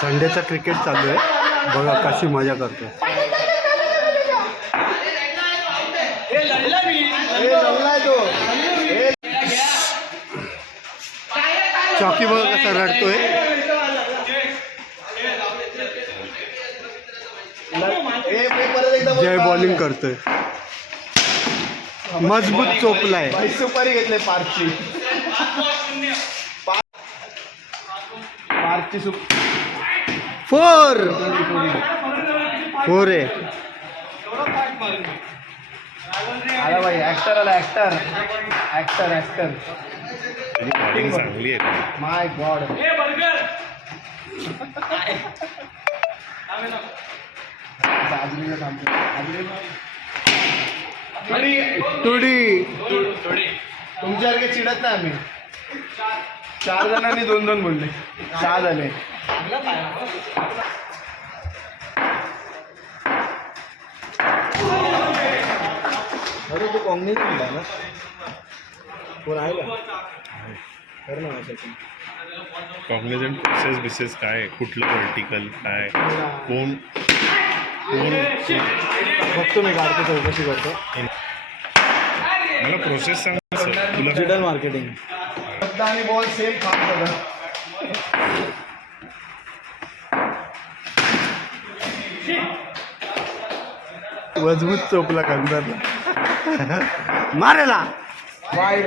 संडेचा cricket चालू आहे. बघा कशी मजा करतो चॉकी बघा कसा रडतोय. जय बॉलिंग करतोय. मजबूत चोपलाय. सुपारी घेतले पार्कची सुप फोर. फोर आहे. आला भाई ऍक्टर आला ऍक्टर ऍक्टर ऍक्टर बॉलिंग चांगली आहे माय गॉड तुडी. तुमच्यासारखे चिडत नाही आम्ही. चार जणांनी दोन दोन बोलले. सहा झाले. अरे तू काँग्रेस ना? कोण आहे का कर ना प्रोसेस बिसेस काय? कुठलं वर्टिकल काय? कोण कोण बघतो मी काढतो चौकशी करतो. मला प्रोसेस सांग सर तुला डिजिटल मार्केटिंग शब्द आणि बॉल सेम काम करत मजबूत चोपला कंदरला मारेला. वाईड.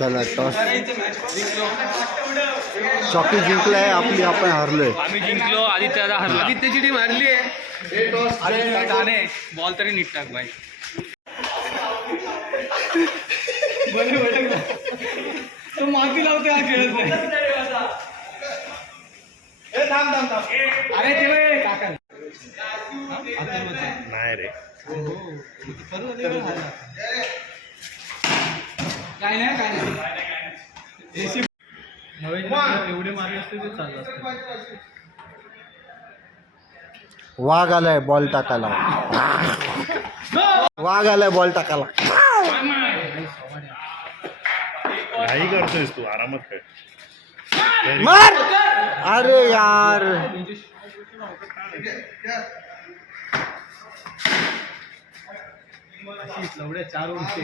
चला टॉस चॉकी जिंकलाय आपली आपण हरलोय. आम्ही जिंकलो आदित्य दादा हरला. आदित्यची टीम हरली आहे. दाणे बॉल तरी नीट टाक बाई तो माती लावते हा खेळत नाही. अरे ते काका. नाही रे. काय नाही काय नाही. AC एवढे मारले असते ते चाललं असतं. वाघ आलाय बॉल टाकायला. वाघ आलाय बॉल टाकायला. घाई करतोयस तू आरामात खेळ. मार! अरे यार. चार नाही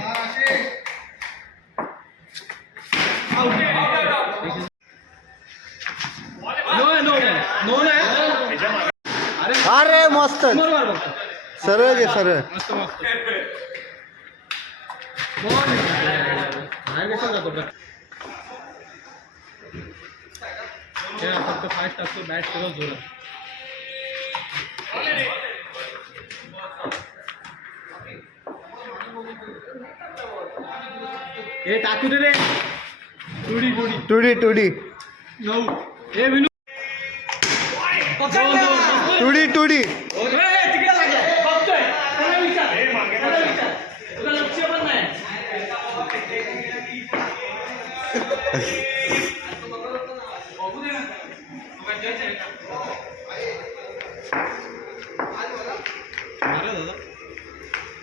अरे मस्त. सरळ घे सरळ. मस्त फक्त फास्ट टाकतो बॅट करत जोरात हे टाकू दे रे. टुडी टुडी. टुडी टुडी. नऊ हे विनू. टुडी?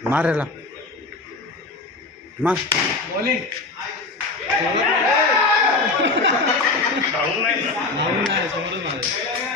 मारेला मार. Bowling. धावून नाही ना. म्हणून नाही, समोरच मारायचं.